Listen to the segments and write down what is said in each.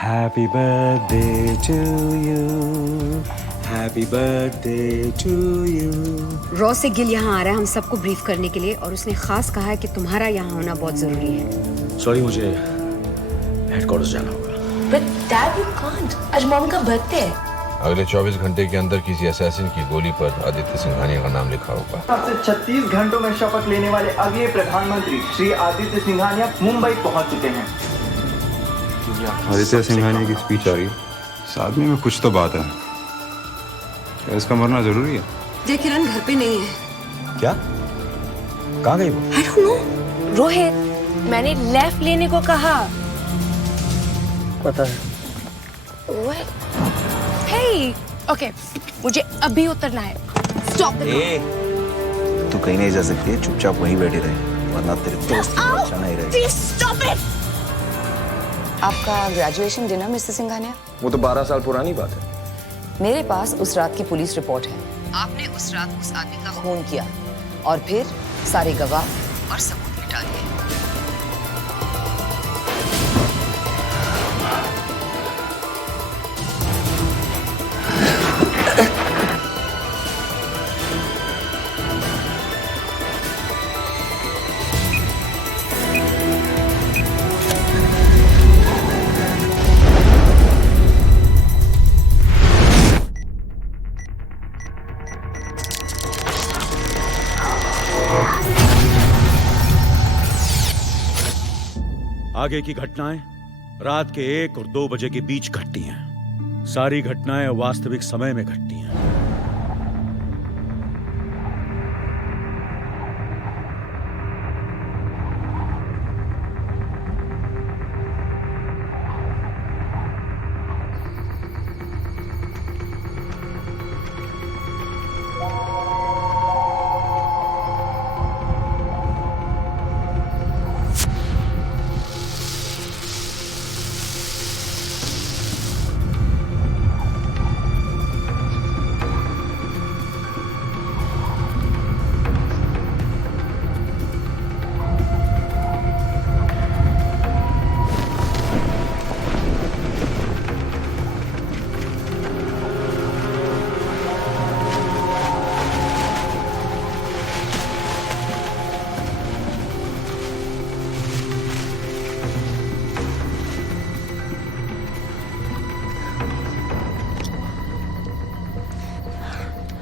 Happy birthday to you. Happy birthday to you. Raw से गिल यहाँ आ रहा है हम सबको ब्रीफ करने के लिए और उसने खास कहा है कि तुम्हारा यहाँ होना बहुत जरूरी है। सॉरी, मुझे हेडक्वार्टर्स जाना होगा। But Dad, you can't. आज मॉम का बर्थडे है। अगले 24 घंटे के अंदर किसी असैसिन की गोली पर आदित्य सिंघानिया का नाम लिखा होगा। अब से 36 घंटों में शपथ लेने वाले अगले प्रधानमंत्री श्री आदित्य सिंघानिया मुंबई पहुंच चुके हैं। आदित्य सिंघानिया की स्पीच आ रही है। इस आदमी में कुछ तो बात है। क्या इसका मरना जरूरी है? जय किरण घर पे नहीं है। क्या? कहाँ गई वो? I don't know. रोहित, मैंने लेफ्ट लेने को कहा। पता है। What? Hey, okay. मुझे अभी उतरना है। Stop it. तू कहीं नहीं जा सकती है, चुपचाप वहीं बैठी रहे, वरना तेरे दोस्त की परेशान नहीं रहेगी। Please stop it. आपका ग्रेजुएशन डिनर मिस्टर सिंघानिया? वो तो 12 साल पुरानी बात है। मेरे पास उस रात की पुलिस रिपोर्ट है। आपने उस रात उस आदमी का खून किया और फिर सारे गवाह और सबूत मिटा दिए। आगे की घटनाएं रात के 1 और 2 बजे के बीच घटती हैं। सारी घटनाएं वास्तविक समय में घटती हैं।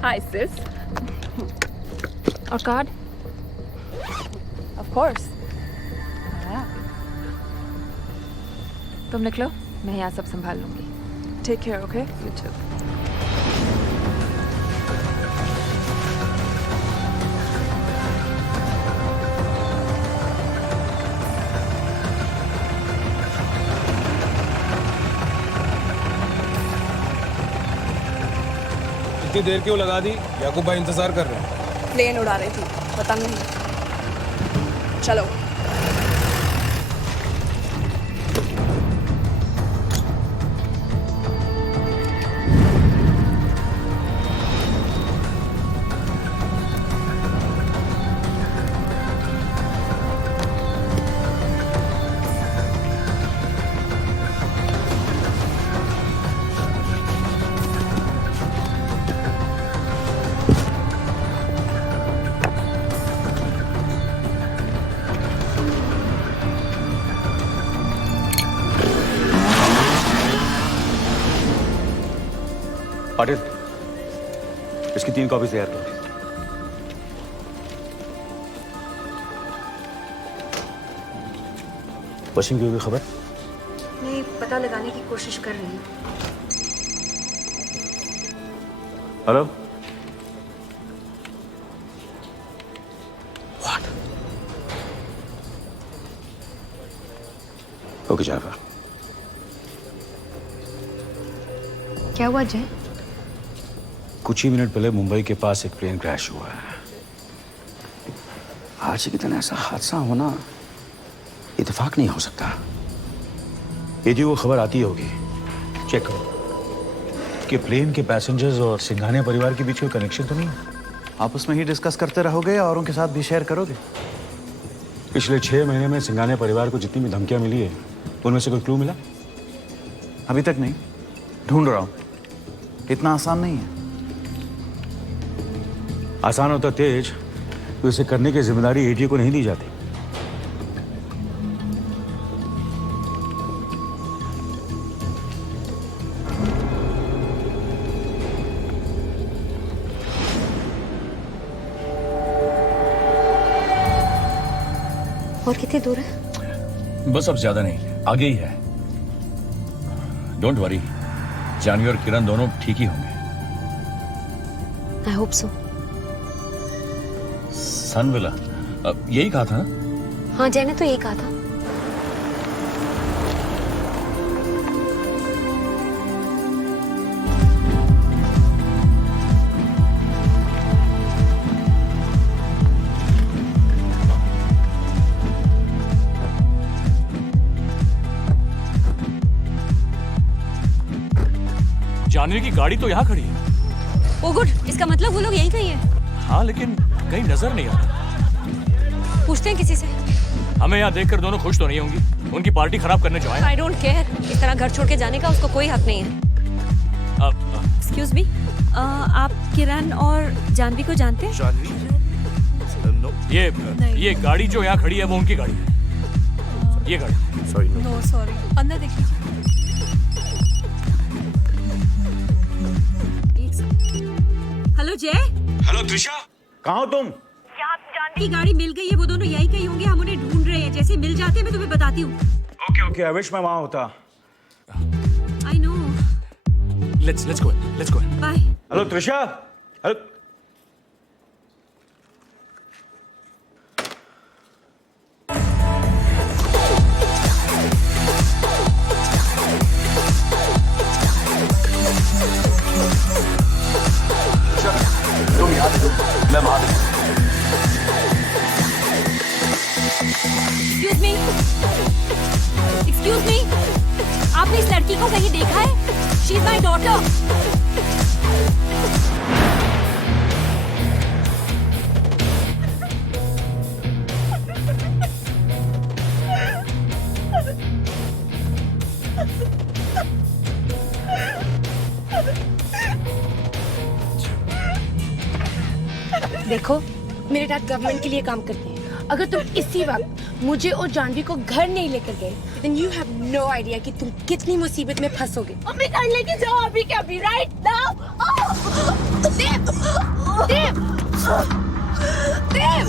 Hi, sis. Our card? Of course. तुम लिख लो, मैं यहाँ सब संभाल लूंगी। Take care, okay? You too. इतनी देर क्यों लगा दी? याकूब भाई इंतजार कर रहे हैं। प्लेन उड़ा रही थी, पता नहीं। चलो। पाटिल, इसकी 3 कॉपीज तैयार करो। वसीम की होगी खबर? मैं पता लगाने की कोशिश कर रही हूँ। हेलो? What? ओके जाफर। क्या हुआ जय? कुछ ही मिनट पहले मुंबई के पास एक प्लेन क्रैश हुआ है। आज के दिन ऐसा हादसा होना इत्तेफाक नहीं हो सकता। यदि वो खबर आती होगी, चेक करो कि प्लेन के पैसेंजर्स और सिंघानिया परिवार के बीच कोई कनेक्शन तो नहीं है। आप उसमें ही डिस्कस करते रहोगे या औरों के साथ भी शेयर करोगे? पिछले 6 महीने में सिंघानिया परिवार को जितनी भी धमकियां मिली है, उनमें से कोई क्लू मिला? अभी तक नहीं, ढूंढ रहा हूँ। इतना आसान नहीं है। आसान होता तेज तो इसे करने की जिम्मेदारी एटीओ को नहीं दी जाती। और कितनी दूर है? बस अब ज्यादा नहीं, आगे ही है। डोंट वरी, जानवी और किरण दोनों ठीक ही होंगे। I hope so. सनविला, यही कहा था ना? हाँ, जय ने तो यही कहा था। जानवी की गाड़ी तो यहाँ खड़ी है। ओ गुड, इसका मतलब वो लोग यहीं कहीं है। हाँ, लेकिन कहीं नजर नहीं आ रहा। पूछते हैं किसी से। हमें यहाँ देखकर दोनों खुश तो नहीं होंगी। उनकी पार्टी खराब करने जो आए। आई डोंट केयर, इस तरह घर छोड़ के जाने का उसको कोई हक नहीं है। एक्सक्यूज मी, आप किरण और जानवी को जानते हैं? ये गाड़ी जो यहाँ खड़ी है वो उनकी गाड़ी है। ये गाड़ी। सॉरी। नो सॉरी, अंदर देखिए। हेलो जय। हेलो त्रिशा, कहाँ हो तुम? जानवी की गाड़ी मिल गई है, वो दोनों यहीं कहीं होंगे, हम उन्हें ढूंढ रहे हैं। जैसे मिल जाते हैं मैं तुम्हें बताती हूँ। ओके, आई विश मैं वहाँ होता। I know. Let's go. Bye. Hello Trisha. Hello. तुम याद दो, मैं वहां देखूं। एक्सक्यूज मी, आपने इस लड़की को कहीं देखा है? She is my daughter. देखो, मेरे डैड गवर्नमेंट के लिए काम करते हैं। अगर तुम इसी वक्त मुझे और जानवी को घर नहीं लेकर गए, then you have no idea कि तुम कितनी मुसीबत में फंसोगे। अभी घर लेके जाओ, अभी क्या, अभी right now। देव, देव, देव,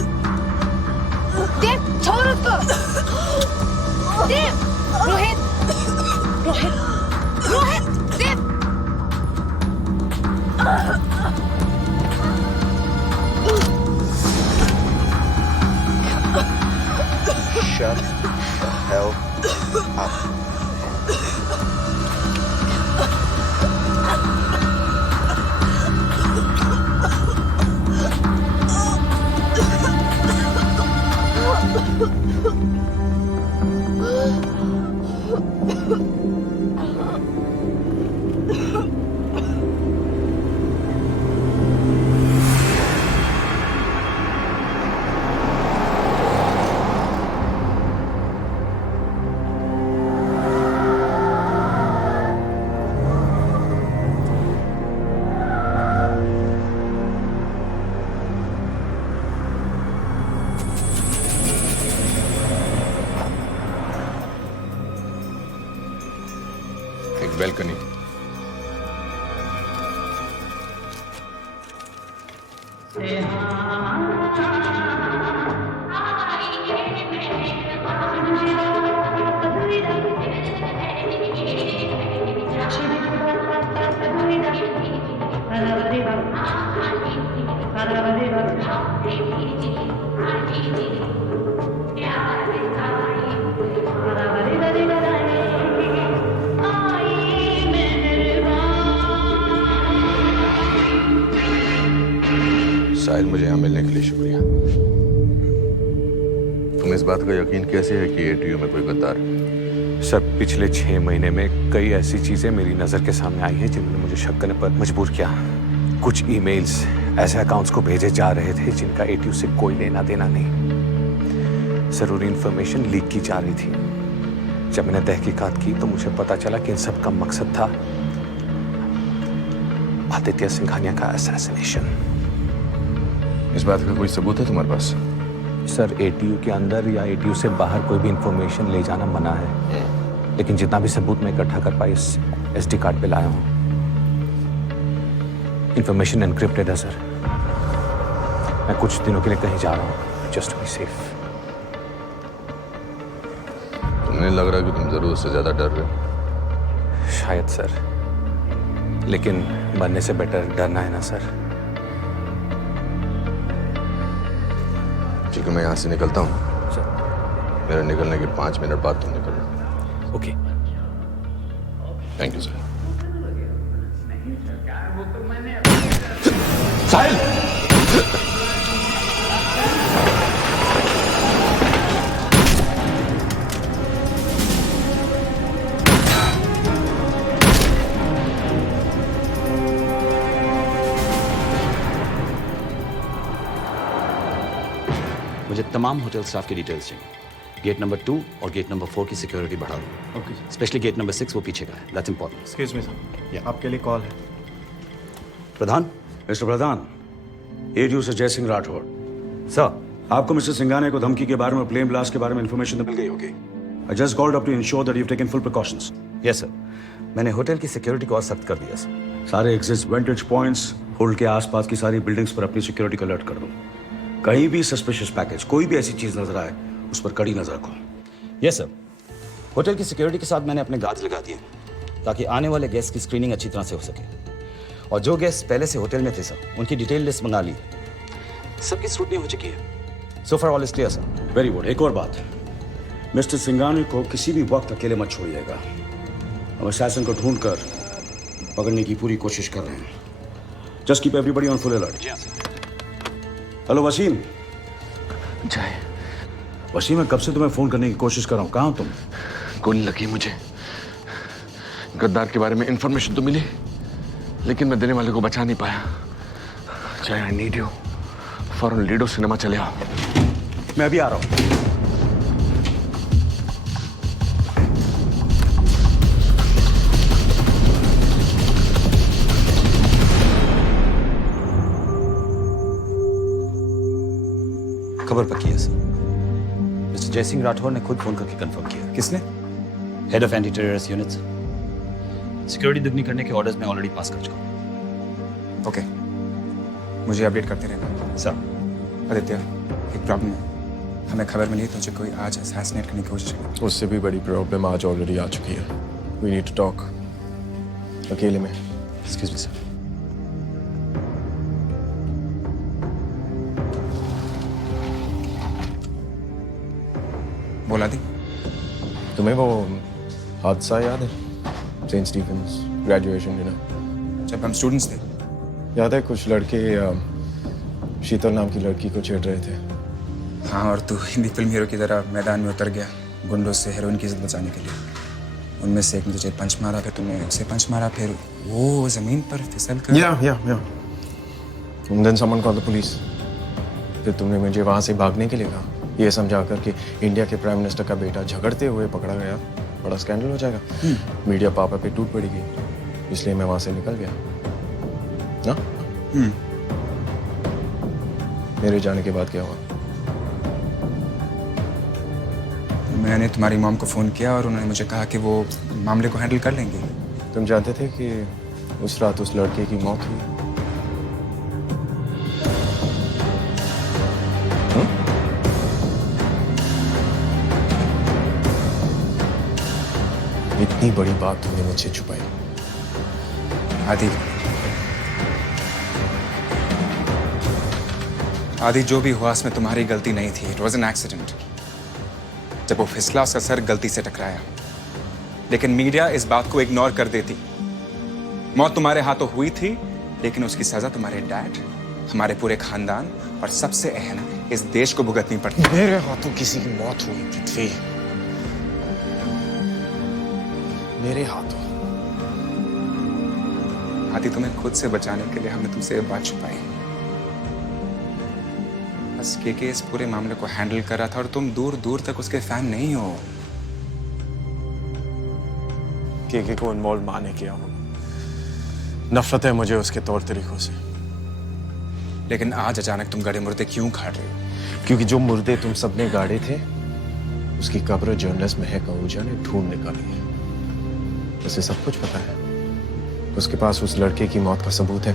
देव, छोड़ उसको। देव, रोहित, रोहित, रोहित, देव। Shut the hell up. balcony. शायद मुझे यहाँ मिलने के लिए शुक्रिया। तुम इस बात का यकीन कैसे है कि एटीयू में कोई गद्दार है? सर, पिछले 6 महीने में कई ऐसी चीजें मेरी नजर के सामने आई हैं जिन्होंने मुझे शक करने पर मजबूर किया। कुछ ईमेल्स ऐसे अकाउंट्स को भेजे जा रहे थे जिनका एटीयू से कोई लेना देना नहीं। जरूरी इंफॉर्मेशन लीक की जा रही थी। जब मैंने तहकीकात की तो मुझे पता चला कि इन सब का मकसद था आदित्य सिंघानिया का असैसिनेशन। इस बात का कोई सबूत है तुम्हारे पास? सर, एटीयू के अंदर या एटीयू से बाहर कोई भी इंफॉर्मेशन ले जाना मना है, लेकिन जितना भी सबूत मैं इकट्ठा कर पाई इस एसडी कार्ड पे लाया हूँ। इंफॉर्मेशन एनक्रिप्टेड है सर। मैं कुछ दिनों के लिए कहीं जा रहा हूँ, जस्ट टू बी सेफ। तुम्हें लग रहा है कि तुम जरूर उससे ज्यादा डर रहे हो? शायद सर, लेकिन मरने से बेटर डरना है ना सर। ठीक है, मैं यहाँ से निकलता हूँ सर। मेरे निकलने के 5 मिनट बाद तुम निकलना। Okay, thank you sir. Sahil! मुझे तमाम होटल स्टाफ की डिटेल्स चाहिए। गेट नंबर 2 और गेट नंबर 4 की सिक्योरिटी बढ़ा दो। ओके। स्पेशली गेट नंबर 6 वो पीछे का है। That's important. Excuse me sir, आपके लिए कॉल है। प्रधान। मिस्टर प्रधान, एडीयू से जय सिंह राठौड़। सर, आपको मिस्टर सिंघानिया को धमकी के बारे में, प्लेन ब्लास्ट के बारे में इंफॉर्मेशन तो मिल गई होगी। I just called up to ensure that you have taken full precautions. Yes sir, मैंने होटल की सिक्योरिटी को और सख्त कर दिया सर। सारे एग्जिट वेंटेज पॉइंट्स, होल्ड के आसपास की सारी बिल्डिंग्स पर अपनी सिक्योरिटी को अलर्ट कर दो। कहीं भी सस्पिशियस पैकेज, कोई भी ऐसी चीज नजर आए, उस पर कड़ी नजर रखो। यस सर, होटल की सिक्योरिटी के साथ मैंने अपने गार्ड्स लगा दिए ताकि आने वाले गेस्ट की स्क्रीनिंग अच्छी तरह से हो सके। और जो गेस्ट पहले से होटल में थे सर, उनकी डिटेल लिस्ट मंगा ली। सबकी स्क्रूटनी हो चुकी है। So for all is clear sir. Very good. एक और बात, मिस्टर सिंघानिया को किसी भी वक्त अकेले मत छोड़िएगा। हम असैसिन को ढूंढकर पकड़ने की पूरी कोशिश कर रहे हैं। Just keep everybody on full alert. Hello Wasim. Jai. Wasim, मैं कब से तुम्हें फोन करने की कोशिश कर रहा हूँ, कहाँ हो तुम? गोली लगी मुझे। गद्दार के बारे में इंफॉर्मेशन तो मिली, लेकिन मैं देने वाले को बचा नहीं पाया। जय, आई नीड यू। फौरन लीडो सिनेमा चले आओ। मैं अभी आ रहा हूँ। खबर पक्की है सर। मिस्टर जयसिंह राठौर ने खुद फोन करके कंफर्म किया। किसने? Head of anti terrorist units. Security दुगनी करने के ऑर्डर्स मैं ऑलरेडी पास कर चुका हूं। ओके, मुझे अपडेट करते रहना सर। आदित्य, एक प्रॉब्लम है। हमें खबर मिली तो मुझे कोई आज असैसिनेट करने की कोशिश की। उससे भी बड़ी प्रॉब्लम आज ऑलरेडी आ चुकी है। वी नीड टू टॉक अकेले में। Excuse me sir. बोला दी। तुम्हें वो हादसा याद है? सेंट स्टीफेंस ग्रेजुएशन डिनर, जब हम स्टूडेंट्स थे। याद है? कुछ लड़के शीतल नाम की लड़की को छेड़ रहे थे। हाँ, और तू हिंदी फिल्म हीरो की तरह मैदान में उतर गया गुंडों से हेरोइन की इज्जत बचाने के लिए। उनमें से एक ने तुझे पंच मारा, फिर तुमने उसे पंच मारा, फिर वो जमीन पर फिसल कर। या And then someone called the police. फिर तुमने मुझे वहां से भागने के लिए कहा, ये समझा कर कि इंडिया के प्राइम मिनिस्टर का बेटा झगड़ते हुए पकड़ा गया, बड़ा स्कैंडल हो जाएगा। मीडिया पापा पे टूट पड़ेगी, इसलिए मैं वहां से निकल गया ना। मेरे जाने के बाद क्या हुआ? मैंने तुम्हारी मॉम को फोन किया और उन्होंने मुझे कहा कि वो मामले को हैंडल कर लेंगे। तुम जानते थे कि उस रात उस लड़के की मौत हुई? इतनी बड़ी बात तुमने मुझसे छुपाई। आदि, जो भी हुआ उसमें तुम्हारी गलती नहीं थी। It was an accident. जब वो फिसला उसका सर गलती से टकराया, लेकिन मीडिया इस बात को इग्नोर कर देती। मौत तुम्हारे हाथों हुई थी, लेकिन उसकी सजा तुम्हारे डैड, हमारे पूरे खानदान और सबसे अहम इस देश को भुगतनी पड़ती। मेरे हाथों किसी की मौत हुई पृथ्वी, मेरे हाथों। आदि, तुम्हें खुद से बचाने के लिए हमने तुमसे ये बात छुपाई। बस के इस पूरे मामले को हैंडल कर रहा था और तुम दूर दूर तक उसके फैन नहीं हो। केके को इन्वॉल्व मां ने किया होगा। नफरत है मुझे उसके तौर तरीकों से। लेकिन आज अचानक तुम गड़े मुर्दे क्यों खाड़ रहे हो? क्योंकि जो मुर्दे तुम सबने गाड़े थे उसकी कब्र जर्नलिस्ट महक आहूजा ने ढूंढ निकाली है। उसे सब कुछ पता है। उसके पास उस लड़के की मौत का सबूत है।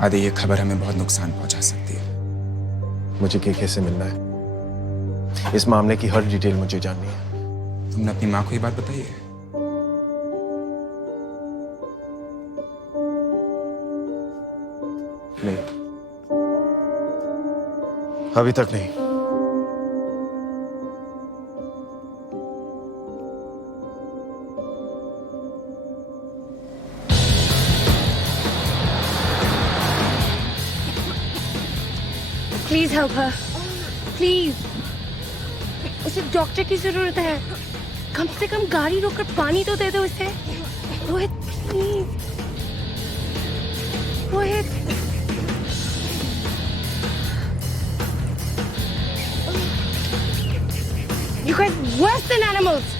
आदि, ये खबर हमें बहुत नुकसान पहुंचा सकती है। मुझे केके से मिलना है। इस मामले की हर डिटेल मुझे जाननी है। तुमने अपनी माँ को ये बात बताई है? नहीं, अभी तक नहीं। Please help her, please. उसे डॉक्टर की जरूरत है। कम से कम गाड़ी रोककर पानी तो दे दो उसे। Rohit please, Rohit. You guys worse than animals.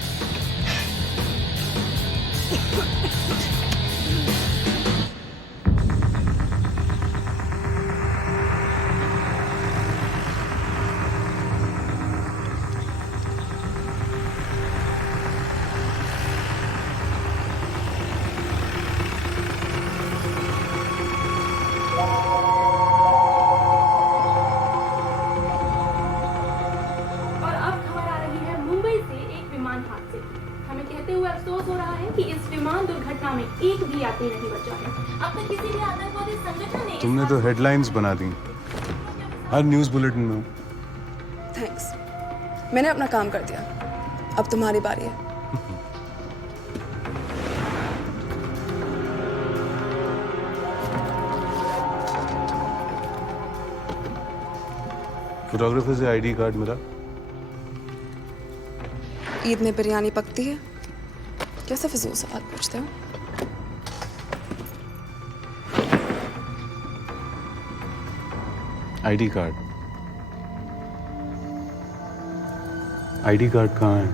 तुमने तो हेडलाइंस बना दी हर न्यूज़ बुलेटिन में। थैंक्स, मैंने अपना काम कर दिया। अब तुम्हारी बारी है। फोटोग्राफर से आईडी कार्ड मेरा। ईद में बिरयानी पकती है? कैसे फिजूल सवाल पूछते हो? आईडी कार्ड, आईडी कार्ड कहाँ है?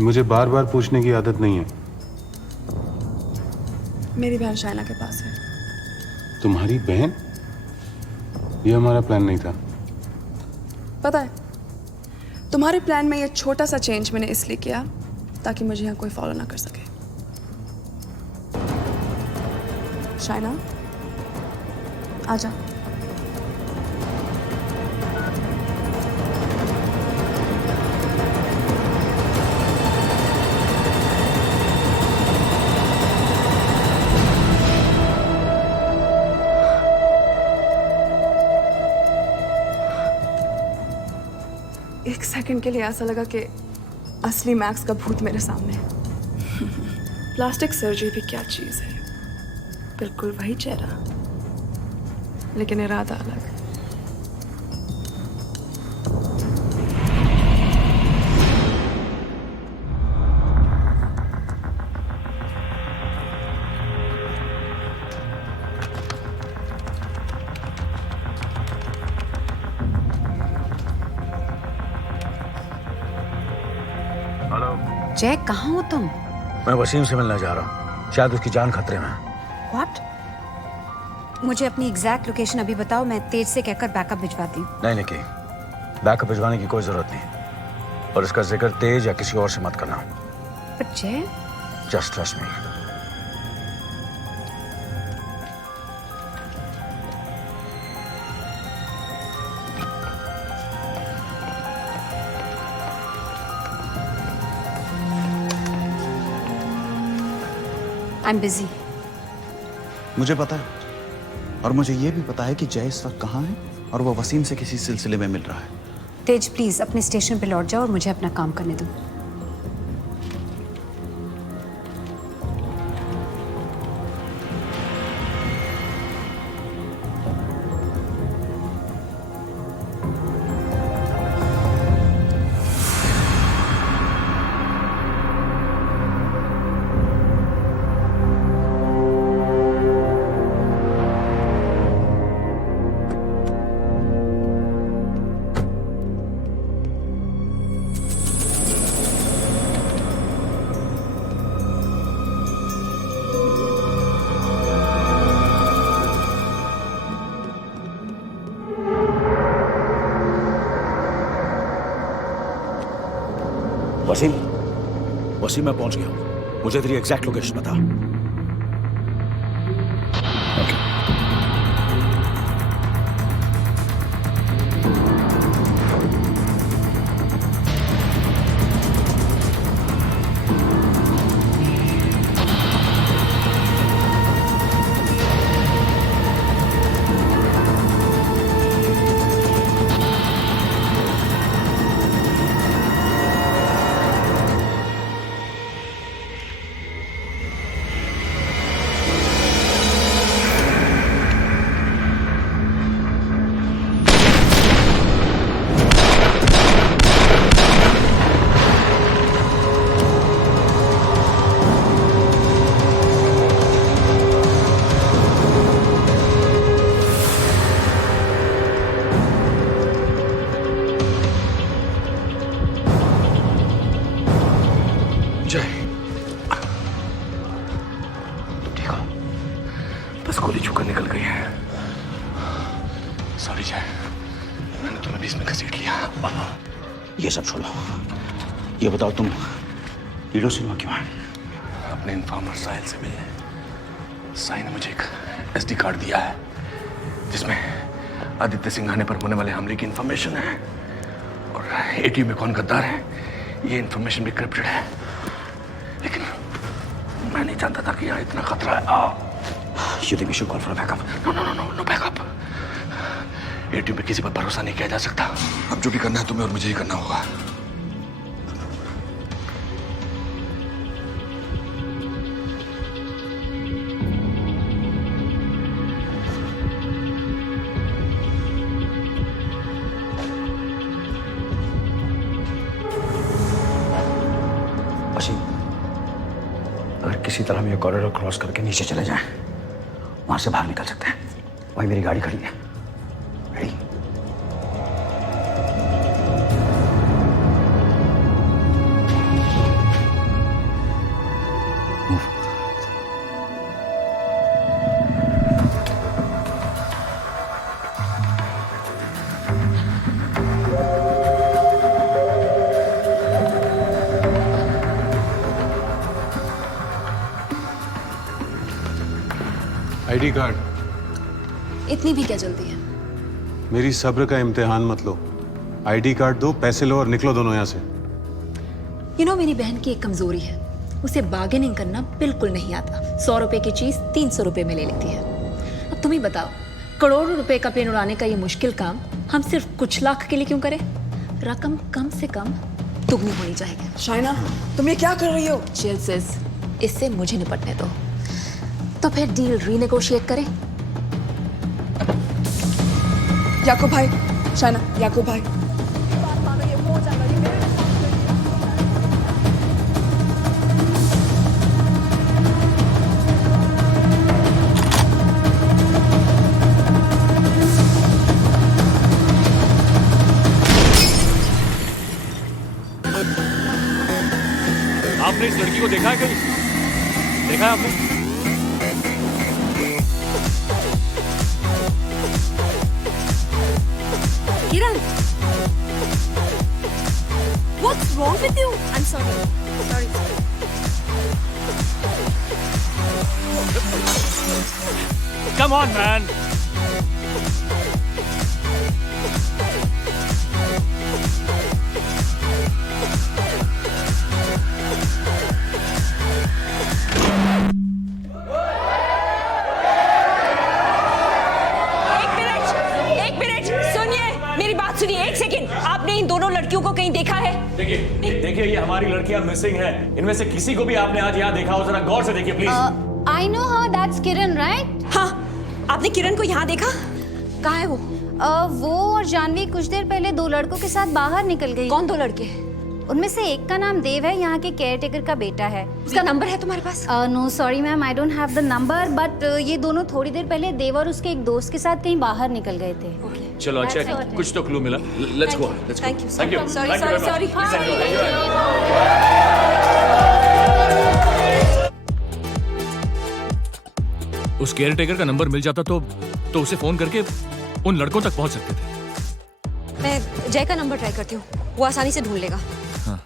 मुझे बार बार पूछने की आदत नहीं है। मेरी बहन शाइना के पास है। तुम्हारी बहन? ये हमारा प्लान नहीं था। पता है, तुम्हारे प्लान में ये छोटा सा चेंज मैंने इसलिए किया ताकि मुझे यहाँ कोई फॉलो ना कर सके। शाइना, आजा। एक सेकंड के लिए ऐसा लगा कि असली मैक्स का भूत मेरे सामने है। प्लास्टिक सर्जरी भी क्या चीज है, बिल्कुल वही चेहरा लेकिन इरादा अलग। हेलो जय, कहाँ हो तुम? मैं वसीम से मिलने जा रहा हूँ। शायद उसकी जान खतरे में है। What? मुझे अपनी एग्जैक्ट लोकेशन अभी बताओ, मैं तेज से कहकर बैकअप भिजवाती हूँ। नहीं निकी, बैकअप भिजवाने की कोई जरूरत नहीं, और इसका जिक्र तेज या किसी और से मत करना। पर जय, just trust me. I am busy. मुझे पता है, और मुझे ये भी पता है कि जय इस वक्त कहाँ है और वो वसीम से किसी सिलसिले में मिल रहा है। तेज प्लीज अपने स्टेशन पे लौट जाओ और मुझे अपना काम करने दो। वसीम, वसीम मैं पहुंच गया हूं, मुझे तेरी एग्जैक्ट लोकेशन बता। बस गोली छूकर निकल गई है। सॉरी जय, मैंने तुम्हें बीच में घसीट लिया। ये सब छोड़ो, ये बताओ तुम हीरो सिनेमा क्यों आए? अपने इन्फॉर्मर साहिल से मिलने। साहिल ने मुझे एक SD कार्ड दिया है जिसमें आदित्य सिंघानिया पर होने वाले हमले की इंफॉर्मेशन है और ATM में कौन गद्दार है ये इंफॉर्मेशन भी क्रिप्टेड है, लेकिन मैं नहीं जानता था कि यहाँ इतना खतरा है। You think we should call for a backup? No backup. ATM पे किसी पर भरोसा नहीं किया जा सकता। अब जो भी करना है तुम्हें और मुझे ही करना होगा। वसीम, अगर किसी तरह हम ये कॉरिडोर क्रॉस करके नीचे चले जाएं, वहां से बाहर निकल सकते हैं। वहीं मेरी गाड़ी खड़ी है। रेडी? ID card. इतनी भी क्या जल्दी है? मेरी सब्र का इम्तिहान मत लो। ID कार्ड दो, पैसे लो और निकलो दोनों यहाँ से। मेरी बहन की एक कमजोरी है, उसे बार्गेनिंग करना बिल्कुल नहीं आता। 100 रुपए की चीज 300 रुपए में ले लेती है। अब तुम ही बताओ, करोड़ों रुपए का प्लेन उड़ाने का ये मुश्किल काम हम सिर्फ कुछ लाख के लिए क्यों करें? रकम कम से कम दुगनी होनी चाहिए। शाइना, तुम ये क्या कर रही हो? चिल सिस, इससे मुझे निपटने दो। तो फिर डील रीनेगोशिएट करें। याकूब भाई, शाइना, याकूब भाई। आपने इस लड़की को देखा है कहीं? देखा है आपने? Kiran, what's wrong with you? I'm sorry. Come on, man. आपने इन दोनों लड़कियों को कहीं देखा है? देखिए ये हमारी लड़कियां मिसिंग हैं। इनमें से किसी को भी आपने आज यहाँ देखा हो, जरा गौर से देखिए please. I know her, that's Kiran, right? हाँ, आपने किरण को यहाँ देखा? कहाँ है वो? वो और जानवी कुछ देर पहले 2 लड़कों के साथ बाहर निकल गई। कौन 2 लड़के? उनमें से एक का नाम देव है, यहाँ के केयरटेकर का बेटा है। उसका नंबर है तुम्हारे पास? No sorry ma'am, I don't have the number, but ये दोनों थोड़ी देर पहले देव और उसके एक दोस्त के साथ कहीं बाहर निकल गए थे। चलो अच्छा, कुछ तो क्लू मिला। Let's go. Thank you. Sorry. उस केयरटेकर का नंबर मिल जाता तो उसे फोन करके उन लड़कों तक पहुंच सकते थे। मैं जय का नंबर ट्राई करती हूँ, वो आसानी से ढूंढ लेगा। हाँ।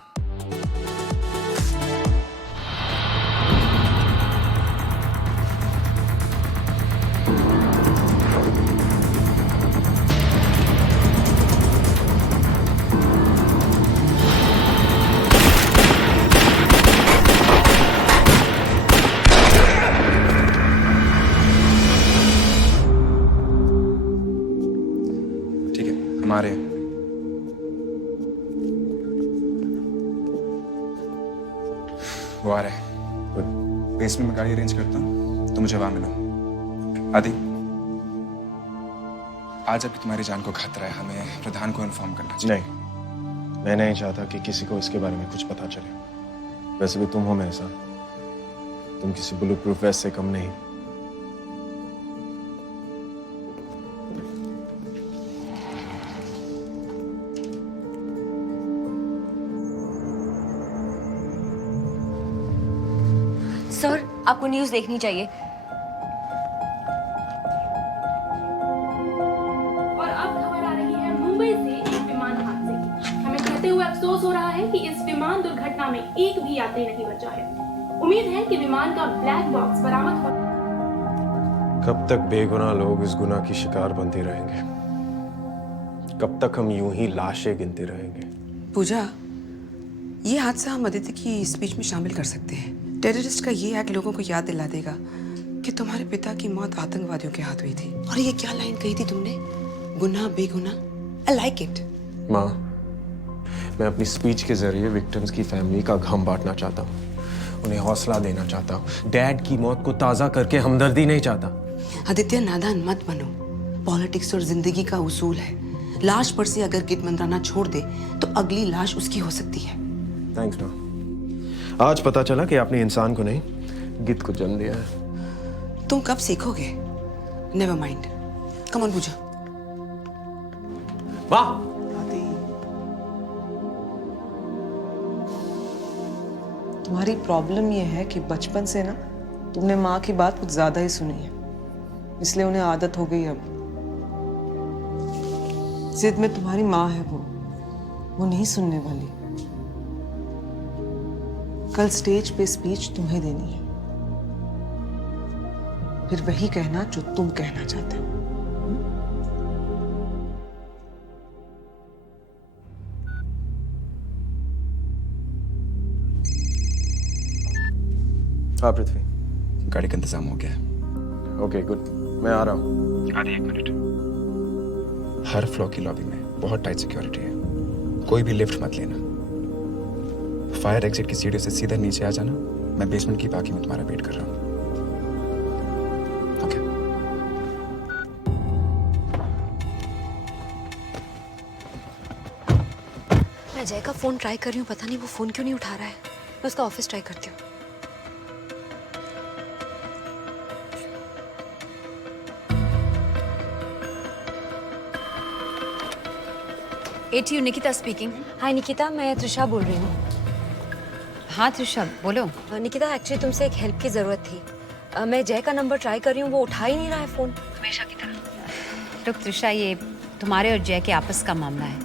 तुम्हारे। वो आ रहे हैं। बेसमेंट में गाड़ी अरेंज करता हूँ, तो मुझे वहां मिलो। आदि, आज जबकि तुम्हारी जान को खतरा है, हमें प्रधान को इन्फॉर्म करना चाहिए। नहीं, मैं नहीं चाहता कि किसी को इसके बारे में कुछ पता चले। वैसे भी तुम हो मेरे साथ, तुम किसी बुलेट प्रूफ वेस्ट से कम नहीं। सर, आपको न्यूज़ देखनी चाहिए। और अब खबर आ रही है मुंबई से एक विमान हादसे की। हमें कहते हुए अफसोस हो रहा है कि इस विमान दुर्घटना में एक भी यात्री नहीं बचा है। उम्मीद है कि विमान का ब्लैक बॉक्स बरामद हो। कब तक बेगुनाह लोग इस गुनाह की शिकार बनते रहेंगे? कब तक हम यूं ही लाशें गिनते रहेंगे? पूजा, ये हादसा हम आदित्य की स्पीच में शामिल कर सकते हैं। टेररिस्ट का ये एक्ट लोगों को याद दिला देगा कि तुम्हारे पिता की मौत आतंकवादियों के हाथ हुई थी। और ये क्या लाइन कही थी तुमने? गुनाह बेगुनाह। I like it. माँ, मैं अपनी स्पीच के जरिए विक्टिम्स की फैमिली का गम बांटना चाहता हूँ, उन्हें हौसला देना चाहता हूँ। डैड की मौत को ताज़ा करके हमदर्दी नहीं चाहता। आदित्य, नादान मत बनो। पॉलिटिक्स और जिंदगी का उसूल है, लाश पर से अगर गिट मंत्राना छोड़ दे तो अगली लाश उसकी हो सकती है। थैंक्स माँ। आज पता चला कि आपने इंसान को नहीं, गिद्ध को जन्म दिया है। तुम कब सीखोगे? Never mind. कम ऑन पूजा। वाह, तुम्हारी प्रॉब्लम ये है कि बचपन से ना तुमने माँ की बात कुछ ज्यादा ही सुनी है, इसलिए उन्हें आदत हो गई। अब जिद में तुम्हारी माँ है, वो नहीं सुनने वाली। कल स्टेज पे स्पीच तुम्हें देनी है, फिर वही कहना जो तुम कहना चाहते हो। हाँ पृथ्वी, गाड़ी का इंतजाम हो गया है। ओके गुड, मैं आ रहा हूँ। आदि, एक मिनट। हर फ्लोर की लॉबी में बहुत टाइट सिक्योरिटी है, कोई भी लिफ्ट मत लेना। फायर एग्जिट की सीढ़ियों से सीधा नीचे आ जाना। मैं बेसमेंट की बाकी में तुम्हारा वेट कर रहा हूँ। ओके। मैं जय का फोन ट्राई कर रही हूँ, पता नहीं वो फोन क्यों नहीं उठा रहा है। मैं उसका ऑफिस ट्राई करती हूँ। ATU Nikita speaking. Hi Nikita, मैं त्रिशा बोल रही हूँ। हाँ त्रिशा, बोलो। निकिता, एक्चुअली तुमसे एक हेल्प की जरूरत थी। मैं जय का नंबर ट्राई कर रही हूँ, वो उठा ही नहीं रहा है फोन, हमेशा की तरह। रुक त्रिशा, ये तुम्हारे और जय के आपस का मामला है।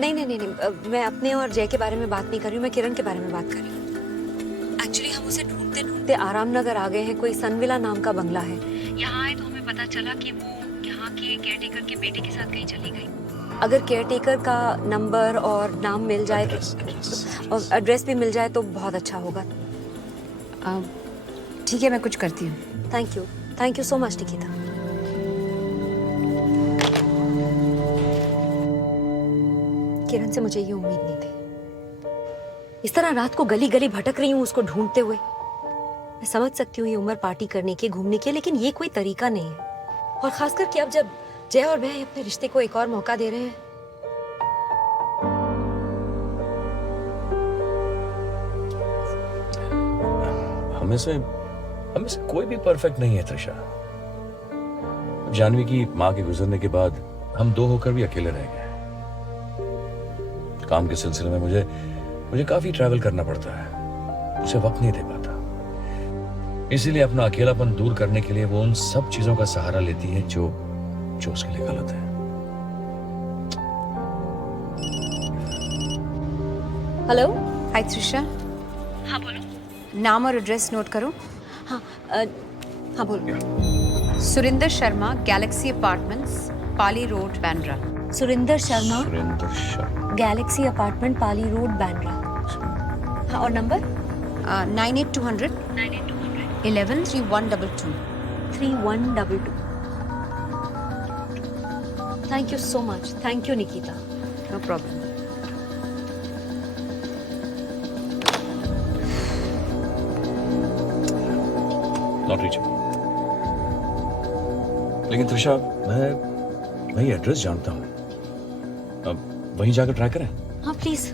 नहीं, मैं अपने और जय के बारे में बात नहीं कर रही हूँ, मैं किरण के बारे में बात कर रही हूँ। एक्चुअली हम उसे ढूंढते ढूंढते आराम नगर आ गए हैं। कोई सनविला नाम का बंगला है। यहाँ आए तो हमें पता चला कि वो यहाँ के केयरटेकर के बेटे के साथ कहीं चली गई। अगर केयरटेकर का नंबर और नाम मिल जाए और एड्रेस भी मिल जाए तो बहुत अच्छा होगा। ठीक है, मैं कुछ करती हूँ। Thank you so much Nikita. Kiran से मुझे ये उम्मीद नहीं थी। इस तरह रात को गली गली भटक रही हूँ उसको ढूंढते हुए। मैं समझ सकती हूँ ये उम्र पार्टी करने की, घूमने की, लेकिन ये कोई तरीका नहीं है। और खासकर कि अब जब जय और मैं अपने रिश्ते को एक और मौका दे रहे हैं। हमें से कोई भी परफेक्ट नहीं है त्रिशा। जानवी की माँ के गुजरने के बाद हम दो होकर भी अकेले रह गए। काम के सिलसिले में मुझे काफी ट्रैवल करना पड़ता है, उसे वक्त नहीं दे पाता। इसीलिए अपना अकेलापन दूर करने के लिए वो उन सब चीजों का सहारा लेती है जो उसके लिए गलत है। हेलो। हाय त्रिशा। हाँ बोलो। नाम और एड्रेस नोट करो। हाँ बोलो। Surinder Sharma, Galaxy Apartments, Pali Road, Bandra. Surinder Sharma, Galaxy Apartment, Pali Road, Bandra. हाँ, और number 98200 11 3122 3122। Thank you so much, thank you Nikita. No problem. Not reachable. लेकिन त्रिशा, मैं वही एड्रेस जानता हूँ. अब वहीं जाकर ट्राई करें. हाँ प्लीज.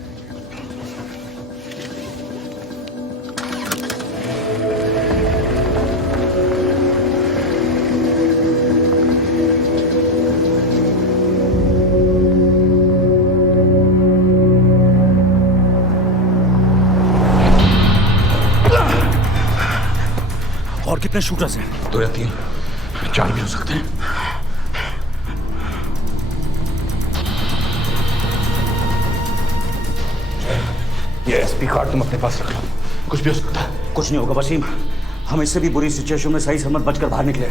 और कितने शूटर्स हैं? 2 या 3, 4 भी हो सकते हैं. ये एसपी कार्ड तुम अपने पास रख लो. कुछ भी हो सकता है. कुछ नहीं होगा वसीम. हम इससे भी बुरी सिचुएशन में सही सलामत बचकर बाहर निकले.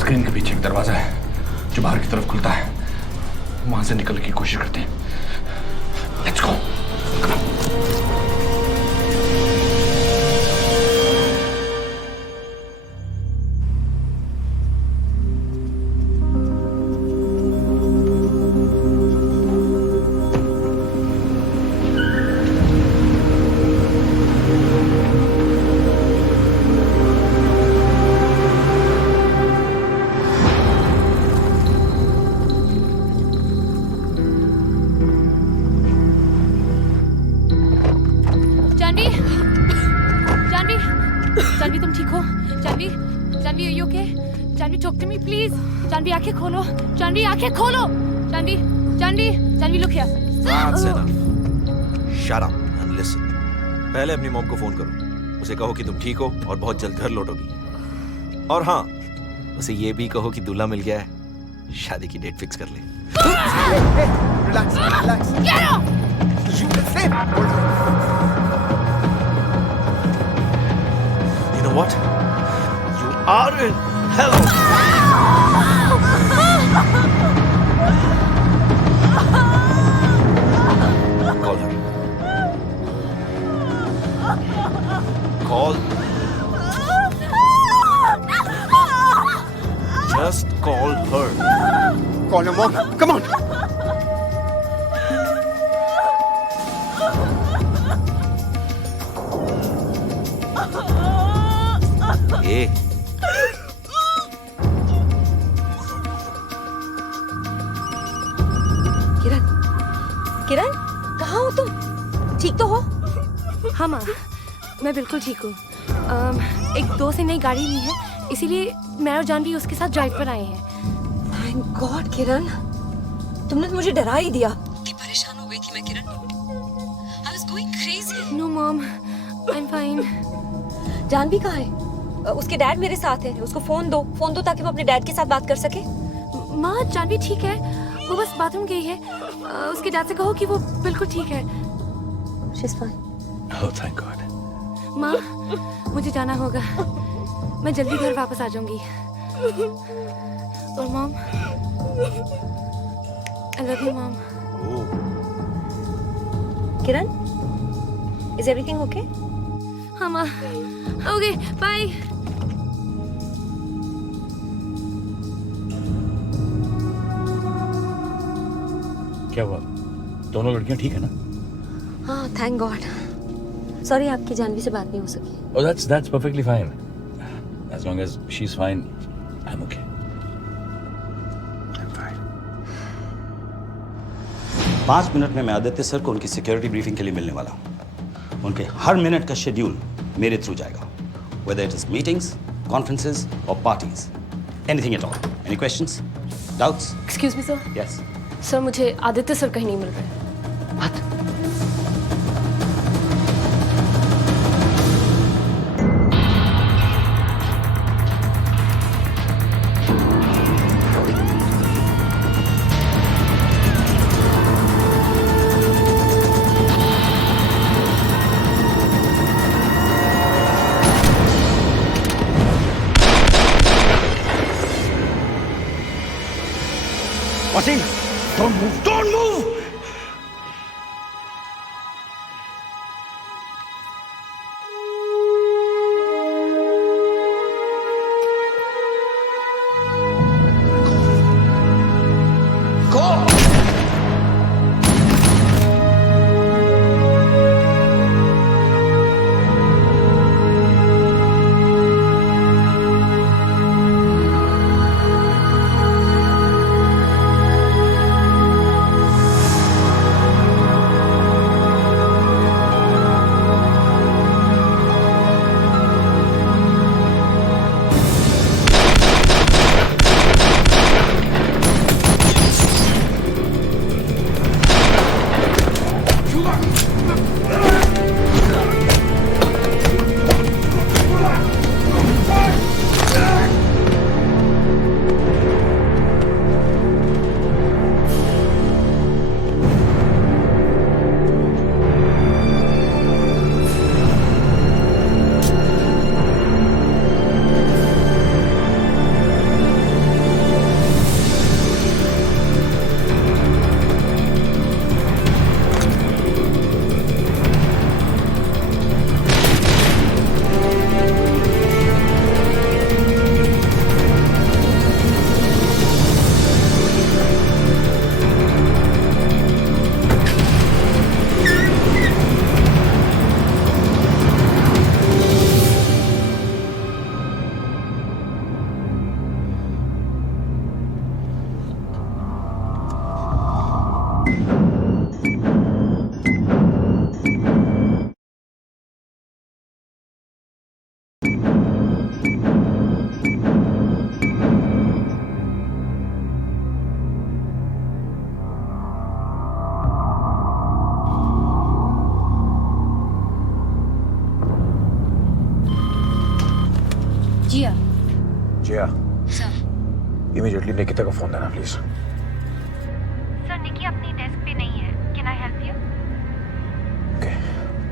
स्क्रीन के पीछे एक दरवाजा है जो बाहर की तरफ खुलता है. वहां से निकलने की कोशिश करते हैं. Let's go. जानवी, जानवी, जानवी तुम ठीक हो? Janvi, Janvi are you okay? Janvi talk to me please. Janvi आंखें खोलो. जानवी आंखें खोलो. Janvi, Janvi, Janvi look here. That's enough. Shut up and listen. पहले अपनी मॉम को फोन करो. उसे कहो कि तुम ठीक हो और बहुत जल्द घर लौटोगी. और हाँ, उसे ये भी कहो कि दूल्हा मिल गया है. शादी की डेट फिक्स कर ले. Relax, relax. Get up! You know what? You are in hell. Call her. Call. Just call her. Call your mom. Come on. Hey. किरण, किरण, कहाँ हो तुम? ठीक तो हो? हाँ माँ, मैं बिल्कुल ठीक हूँ. एक दोस्त ने नई गाड़ी ली है, इसीलिए मैं और जानवी उसके साथ ड्राइव पर आए हैं. थैंक गॉड किरण, तुमने तो मुझे डरा ही दिया. कि परेशान हो गई थी मैं किरण. I was going crazy. No mom, I'm fine. Janvi कहाँ है? उसके डैड मेरे साथ है. उसको फोन दो ताकि वो अपने डैड के साथ बात कर सके. माँ, जानवी ठीक है. वो बस बाथरूम गई है. उसके डैड से कहो कि वो बिल्कुल ठीक है. She's fine. Oh, thank God. माँ, मुझे जाना होगा. मैं जल्दी घर वापस आ जाऊंगी. और mom, I love you mom. Kiran, is everything okay? हाँ माँ. Okay, bye. क्या हुआ? दोनों लड़कियां ठीक है ना? हाँ, थैंक गॉड. सॉरी आपकी जानवी से बात नहीं हो सकी. Oh, that's perfectly fine. As long as she's fine, I'm okay. I'm fine. 5 minute में मैं आदित्य सर को उनकी सिक्योरिटी ब्रीफिंग के लिए मिलने वाला हूँ. उनके हर मिनट का शेड्यूल मेरे थ्रू जाएगा. Whether it is meetings, conferences, or parties, anything at all. Any questions? Doubts? Excuse me, sir. Yes. Sir, मुझे आदित्य सर कहीं नहीं मिल रहे. What? Wasim, don't move! Don't move! Jiya Jiya sir. Immediately Nikita को फोन देना please. Sir निकी अपनी desk पे नहीं है, can I help you? Okay,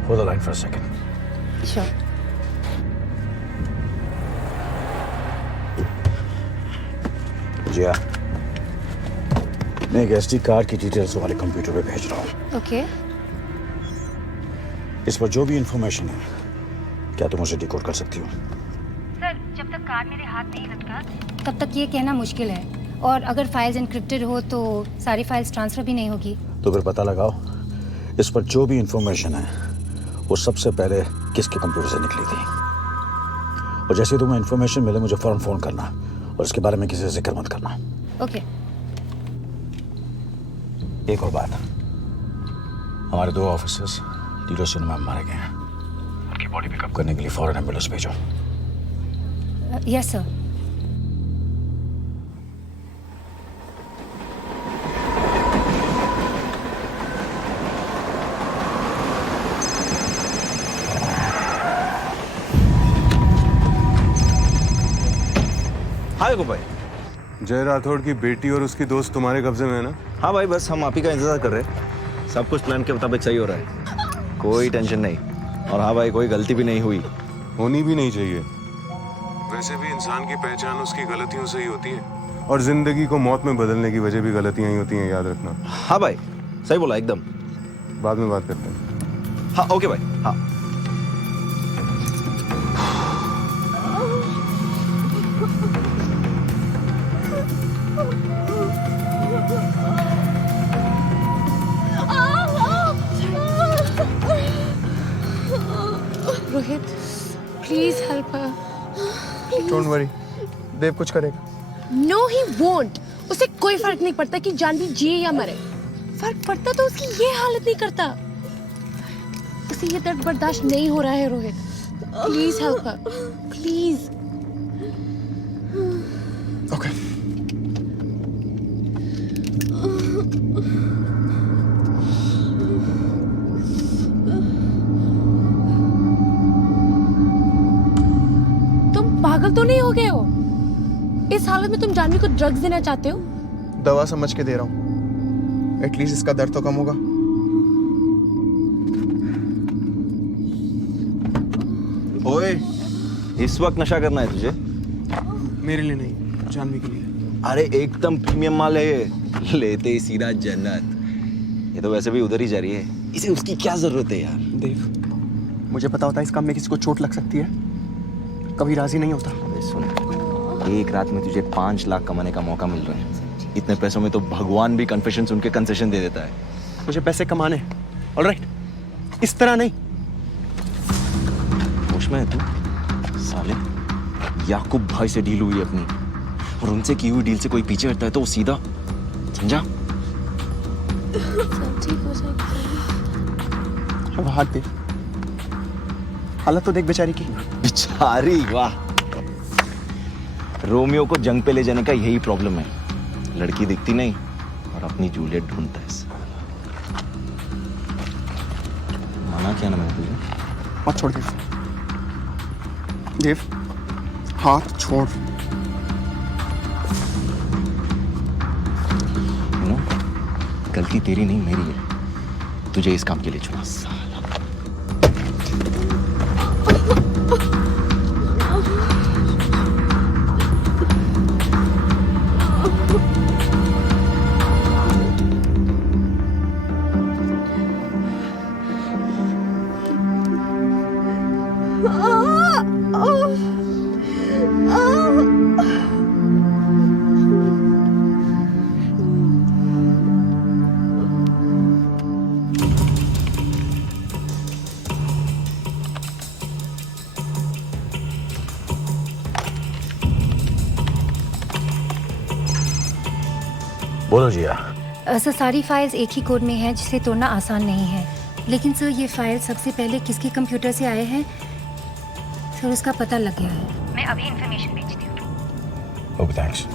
hold the line for a second. Sure. Jiya, मैं एक एसडी कार्ड की डिटेल्स वाले कंप्यूटर पे भेज रहा हूँ। ओके। इस पर जो भी इंफॉर्मेशन है, क्या तुम उसे डिकोड कर सकती हो? सर जब तक कार्ड मेरे हाथ नहीं लगता तब तक ये कहना मुश्किल है, और अगर फाइल्स एनक्रिप्टेड हो तो सारी फाइल्स ट्रांसफर भी नहीं होगी। तो फिर पता लगाओ इस पर जो भी इंफॉर्मेशन है वो सबसे पहले किसके कंप्यूटर से निकली थी, और जैसे ही तुम्हें इंफॉर्मेशन मिले मुझे फौरन फोन करना, और इसके बारे में किसी से जिक्र मत करना। ओके। एक और बात, हमारे 2 ऑफिसर्स टीरो सिनेमा में मारे गए हैं, उनकी बॉडी पिकअप करने के लिए फौरन एम्बुलेंस भेजो। Yes sir. हाय गो भाई। जय राठौड़ की बेटी और उसकी दोस्त तुम्हारे कब्जे में है ना? हाँ भाई, बस हम आप ही का इंतजार कर रहे हैं। सब कुछ प्लान के मुताबिक सही हो रहा है, कोई टेंशन नहीं। और हाँ भाई, कोई गलती भी नहीं हुई, होनी भी नहीं चाहिए। वैसे भी इंसान की पहचान उसकी गलतियों से ही होती है, और जिंदगी को मौत में बदलने की वजह भी गलतियां ही होती हैं, याद रखना। हाँ भाई, सही बोला एकदम। बाद में बात करते हैं। हाँ ओके भाई। हाँ Rohit please help her. Don't worry, Dev कुछ करेगा। No he won't. उसे कोई फर्क नहीं पड़ता कि जानवी जिए या मरे। फर्क पड़ता तो उसकी ये हालत नहीं करता। उसे ये दर्द बर्दाश्त नहीं हो रहा है Rohit, please help her please. Okay. पागल तो नहीं हो गए हो? इस हालत में तुम जानवी को ड्रग्स देना चाहते हो? दवा समझ के दे रहा हूँ, एटलीस्ट इसका दर्द तो कम होगा। ओए, इस वक्त नशा करना है तुझे? मेरे लिए नहीं, जानवी के लिए। अरे एकदम प्रीमियम माल है ये, लेते ही सीधा जन्नत। ये तो वैसे भी उधर ही जा रही है, इसे उसकी क्या जरूरत है यार? देव, मुझे पता होता है इस काम में किसी को चोट लग सकती है, कभी राजी नहीं होता। अबे सुन, एक रात में तुझे 5 लाख कमाने का मौका मिल रहा है। इतने पैसों में तो भगवान भी कन्फेशन सुन के कंसेशन दे देता है। मुझे पैसे कमाने, ऑलराइट, इस तरह नहीं। होश में है तू? साले, याकूब भाई से डील हुई अपनी, और उनसे की हुई डील से कोई पीछे हटता है तो वो सीधा, समझा? सब ठीक हो जाएगा। अब हाथ दे, हालत तो देख बेचारी की। बेचारी, वाह। रोमियो को जंग पे ले जाने का यही प्रॉब्लम है, लड़की दिखती नहीं और अपनी जूलियट ढूंढता है। माना क्या ना मैं तुझे? हाथ छोड़ देव। देव, हाथ छोड़। गलती तेरी नहीं मेरी है, तुझे इस काम के लिए चुना। साला बोलो जिया। सर सारी फाइल्स एक ही कोड में है जिसे तोड़ना आसान नहीं है, लेकिन सर ये फाइल सबसे पहले किसके कंप्यूटर से आए हैं सर उसका पता लग गया है। मैं अभी इंफॉर्मेशन भेजती हूँ। Okay thanks.